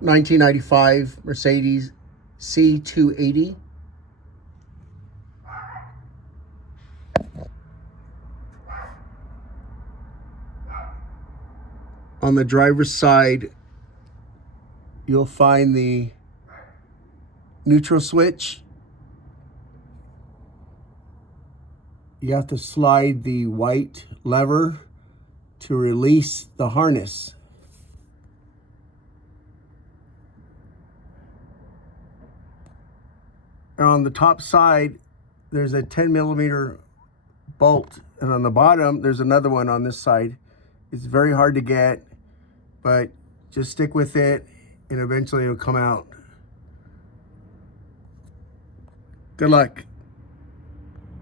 1995 Mercedes C280. On the driver's side, you'll find the neutral switch. You have to slide the white lever to release the harness. And on the top side, there's a 10mm bolt, and on the bottom, there's another one on this side. It's very hard to get, but just stick with it, and eventually it'll come out. Good luck.